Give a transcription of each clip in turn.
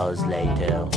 hours later.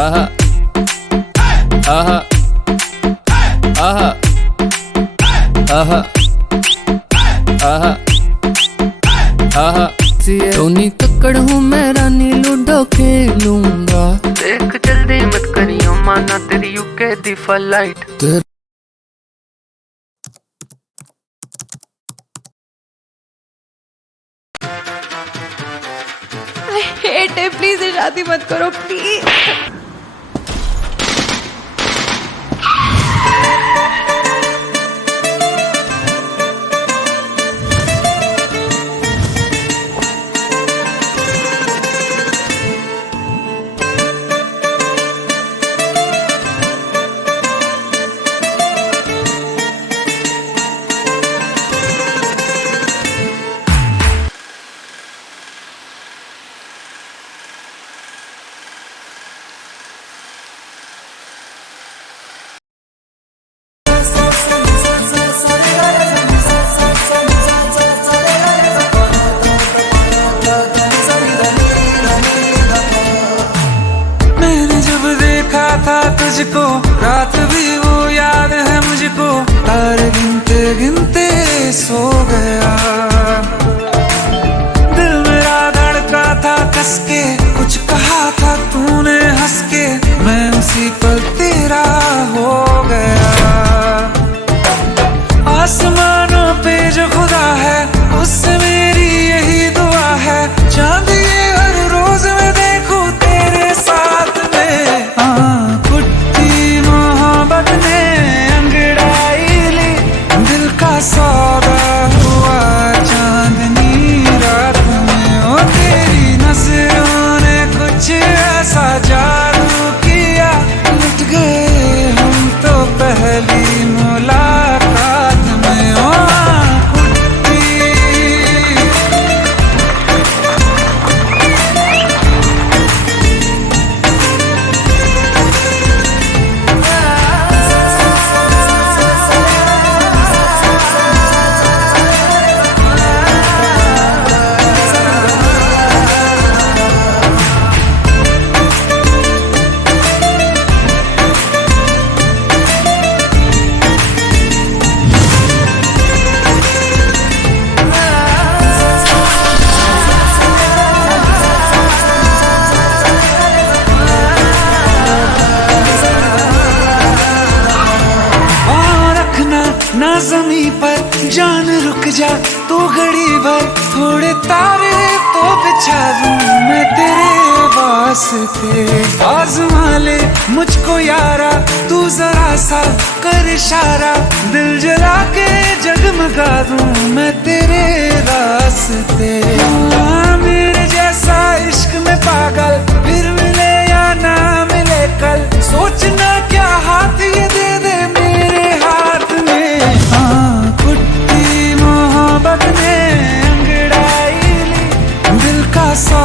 Aha. Aha. Aha. Aha. Aha. Aha. Tony Kakkar हूँ मैं, रानी ludo खेलूंगा। देख जल्दी मत करियो, माना तेरी UK the flight. I hate it, please ये शादी मत करो प्लीज। तुझको रात भी वो याद है मुझको, तारे गिनते गिनते सो गया। दिल मेरा धड़का था कस के, कुछ कहा था तूने हंस के, मैं उसी पल तेरा हो गया। आसमानों पे जो खुदा है, उससे मेरी यही दुआ है, चांद ये हर रोज मैं देखूं तेरे साथ में। सौदा हुआ चांदनी रात में, ओ तेरी नजरों ने कुछ ऐसा जादू किया, लुट गए हम तो पहली मुलाकात में। ओ ना ज़मीं पर जान रुक जा तू घड़ी भर, थोड़े तारे तो बिछा दूं मैं तेरे वास्ते। आज़मा ले मुझको यारा, तू जरा सा कर इशारा, दिल जला के जगमगा दूं मैं तेरे रास्ते। मेरे जैसा इश्क में पागल फिर मिले या ना मिले कल, सोचना क्या हाथ ये दे दे मेरे हाथ में। कुट्टी मोहब्बत ने अंगड़ाई ली, दिल का सौ